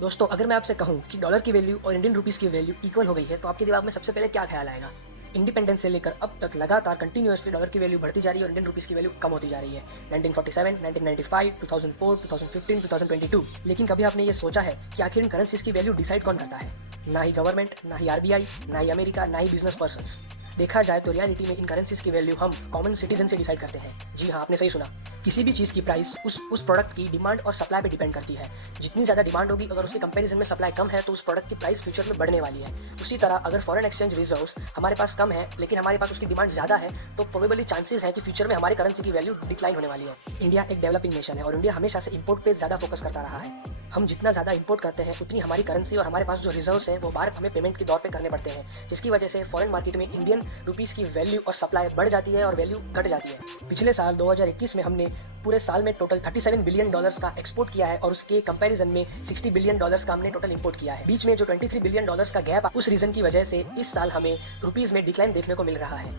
दोस्तों, अगर मैं आपसे कहूँ कि डॉलर की वैल्यू और इंडियन रुपीस की वैल्यू इक्वल हो गई है, तो आपके दिमाग में सबसे पहले क्या ख्याल आएगा? इंडिपेंडेंस से लेकर अब तक लगातार कंटिन्यूअसली डॉलर की वैल्यू बढ़ती जा रही है और इंडियन रुपीस की वैल्यू कम होती जा रही है। 1947, 1995, 2004, 2015, 2022। लेकिन कभी आपने ये सोचा है कि आखिर इन करेंसीज की वैल्यू डिसाइड कौन करता है? ना ही गवर्नमेंट, ना ही आरबीआई, ना ही अमेरिका, ना ही बिजनेस पर्सन्स। देखा जाए तो रियलिटी में इन करेंसीज की वैल्यू हम कॉमन सिटीजन से डिसाइड करते हैं। जी हाँ, आपने सही सुना। किसी भी चीज़ की प्राइस उस प्रोडक्ट की डिमांड और सप्लाई पे डिपेंड करती है। जितनी ज़्यादा डिमांड होगी, अगर उसके कंपैरिजन में सप्लाई कम है, तो उस प्रोडक्ट की प्राइस फ्यूचर में बढ़ने वाली है। उसी तरह अगर फॉरेन एक्सचेंज रिजर्व्स हमारे पास कम है, लेकिन हमारे पास उसकी डिमांड ज़्यादा है, तो प्रोबेबली चांसेस है कि फ्यूचर में हमारी करेंसी की वैल्यू डिक्लाइन होने वाली है। इंडिया एक डेवलपिंग नेशन है और इंडिया हमेशा से इंपोर्ट पे ज़्यादा फोकस करता रहा है। हम जितना ज़्यादा इंपोर्ट करते हैं, उतनी हमारी करेंसी और हमारे पास जो रिजर्व्स हैं वो बाहर हमें पेमेंट के तौर पे करने पड़ते हैं, जिसकी वजह से फॉरेन मार्केट में इंडियन रुपीस की वैल्यू और सप्लाई बढ़ जाती है और वैल्यू घट जाती है। पिछले साल 2021 में हमने पूरे साल में टोटल 37 बिलियन डॉलर्स का एक्सपोर्ट किया है और उसके कंपैरिजन में 60 बिलियन डॉलर्स का हमने टोटल इंपोर्ट किया है। बीच में जो 23 बिलियन डॉलर्स का गैप, उस रीजन की वजह से इस साल हमें रुपीस में डिक्लाइन देखने को मिल रहा है।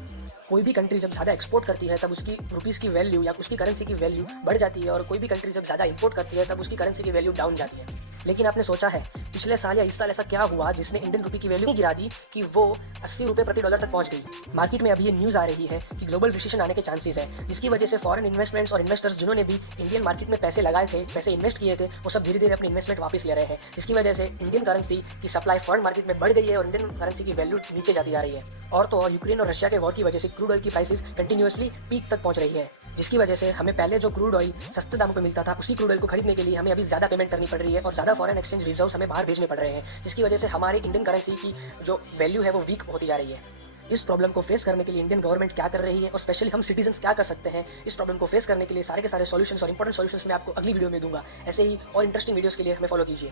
कोई भी कंट्री जब ज़्यादा एक्सपोर्ट करती है, तब उसकी रुपीस की वैल्यू या उसकी करेंसी की वैल्यू बढ़ जाती है, और कोई भी कंट्री जब ज़्यादा इंपोर्ट करती है, तब उसकी करेंसी की वैल्यू डाउन जाती है। लेकिन आपने सोचा है पिछले साल या इस साल ऐसा क्या हुआ जिसने इंडियन रुपी की वैल्यू गिरा दी कि वो 80 रुपये प्रति डॉलर तक पहुंच गई? मार्केट में अभी ये न्यूज़ आ रही है कि ग्लोबल रिसेशन आने के चांसेस है, जिसकी वजह से फॉरेन इन्वेस्टमेंट्स और इन्वेस्टर्स जिन्होंने भी इंडियन मार्केट में पैसे लगाए थे, पैसे इन्वेस्ट किए थे, वो सब धीरे धीरे अपनी इन्वेस्टमेंट वापस ले रहे हैं, जिसकी वजह से इंडियन करेंसी की सप्लाई फॉरेन मार्केट में बढ़ गई है और इंडियन करेंसी की वैल्यू नीचे जाती जा रही है। और तो और यूक्रेन और रशिया के वॉर की वजह से क्रूड ऑयल की प्राइसेस कंटिन्यूअसली पीक तक पहुंच रही है, जिसकी वजह से हमें पहले जो क्रूड ऑयल सस्ते दामों पर मिलता था, उसी क्रूड ऑयल को खरीदने के लिए हमें अभी ज़्यादा पेमेंट करनी पड़ रही है और ज़्यादा फॉरेन एक्सचेंज रिजर्व्स हमें बाहर भेजने पड़ रहे हैं, जिसकी वजह से हमारी इंडियन करेंसी की जो वैल्यू है वो वीक होती जा रही है। इस प्रॉब्लम को फेस करने के लिए इंडियन गवर्नमेंट क्या कर रही है और स्पेशली हम सिटीजन्स क्या कर सकते हैं, इस प्रॉब्लम को फेस करने के लिए सारे के सारे सॉल्यूशंस और इंपॉर्टेंट सॉल्यूशंस मैं आपको अगली वीडियो में दूंगा। ऐसे ही और इंटरेस्टिंग वीडियोस के लिए हमें फॉलो कीजिए।